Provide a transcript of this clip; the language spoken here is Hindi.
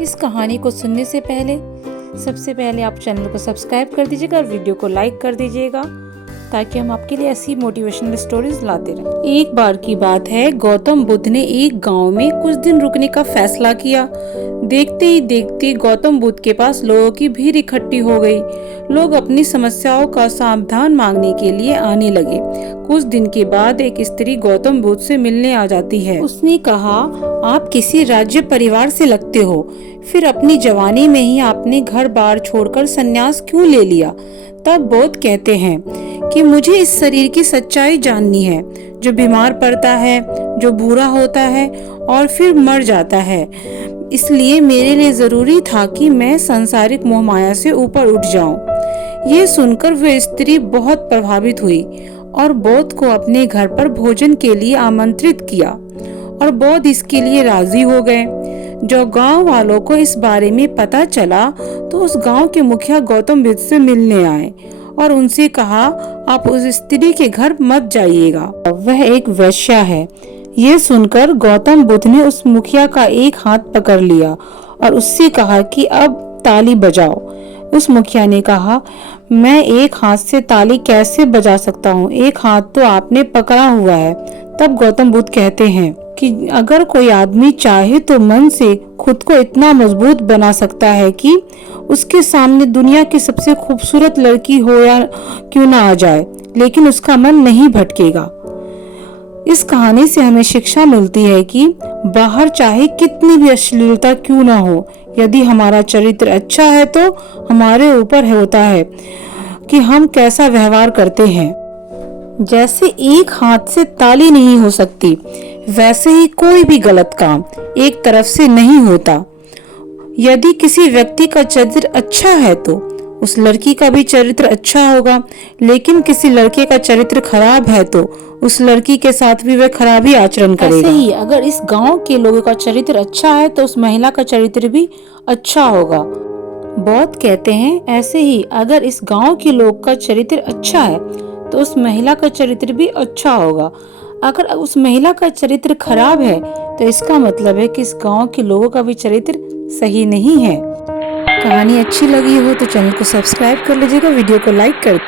इस कहानी को सुनने से पहले सबसे पहले आप चैनल को सब्सक्राइब कर दीजिएगा और वीडियो को लाइक कर दीजिएगा ताकि हम आपके लिए ऐसी मोटिवेशनल स्टोरीज लाते रहें। एक बार की बात है, गौतम बुद्ध ने एक गांव में कुछ दिन रुकने का फैसला किया। देखते ही देखते गौतम बुद्ध के पास लोगों की भीड़ इकट्ठी हो गई। लोग अपनी समस्याओं का समाधान मांगने के लिए आने लगे। कुछ दिन के बाद एक स्त्री गौतम बुद्ध से मिलने आ जाती है। उसने कहा, आप किसी राज्य परिवार से लगते हो, फिर अपनी जवानी में ही आपने घर बार छोड़कर संन्यास क्यों ले लिया? तब बुद्ध कहते हैं कि मुझे इस शरीर की सच्चाई जाननी है, जो बीमार पड़ता है, जो बुरा होता है और फिर मर जाता है। इसलिए मेरे लिए जरूरी था कि मैं सांसारिक मोह माया से ऊपर उठ जाऊं। ये सुनकर वह स्त्री बहुत प्रभावित हुई और बुद्ध को अपने घर पर भोजन के लिए आमंत्रित किया और बुद्ध इसके लिए राजी हो गए। जो गांव वालों को इस बारे में पता चला तो उस गांव के मुखिया गौतम बुद्ध से मिलने आए और उनसे कहा, आप उस स्त्री के घर मत जाइएगा, वह एक वेश्या है। ये सुनकर गौतम बुद्ध ने उस मुखिया का एक हाथ पकड़ लिया और उससे कहा कि अब ताली बजाओ। उस मुखिया ने कहा, मैं एक हाथ से ताली कैसे बजा सकता हूँ? एक हाथ तो आपने पकड़ा हुआ है। तब गौतम बुद्ध कहते हैं कि अगर कोई आदमी चाहे तो मन से खुद को इतना मजबूत बना सकता है कि उसके सामने दुनिया की सबसे खूबसूरत लड़की हो या क्यों ना आ जाए, लेकिन उसका मन नहीं भटकेगा। इस कहानी से हमें शिक्षा मिलती है कि बाहर चाहे कितनी भी अश्लीलता क्यों ना हो, यदि हमारा चरित्र अच्छा है तो हमारे ऊपर होता है कि हम कैसा व्यवहार करते हैं। जैसे एक हाथ से ताली नहीं हो सकती, वैसे ही कोई भी गलत काम एक तरफ से नहीं होता। यदि किसी व्यक्ति का चरित्र अच्छा है तो उस लड़की का भी चरित्र अच्छा होगा, लेकिन किसी लड़के का चरित्र खराब है तो उस लड़की के साथ भी वह खराब ही आचरण करेगा। ऐसे ही अगर इस गांव के लोगों का चरित्र अच्छा है तो उस महिला का चरित्र भी अच्छा होगा। बौद्ध कहते हैं, ऐसे ही अगर इस गांव के लोग का चरित्र अच्छा है तो उस महिला का चरित्र भी अच्छा होगा। अगर उस महिला का चरित्र खराब है तो इसका मतलब है कि इस गांव के लोगों का भी चरित्र सही नहीं है। कहानी अच्छी लगी हो तो चैनल को सब्सक्राइब कर लीजिएगा, वीडियो को लाइक कर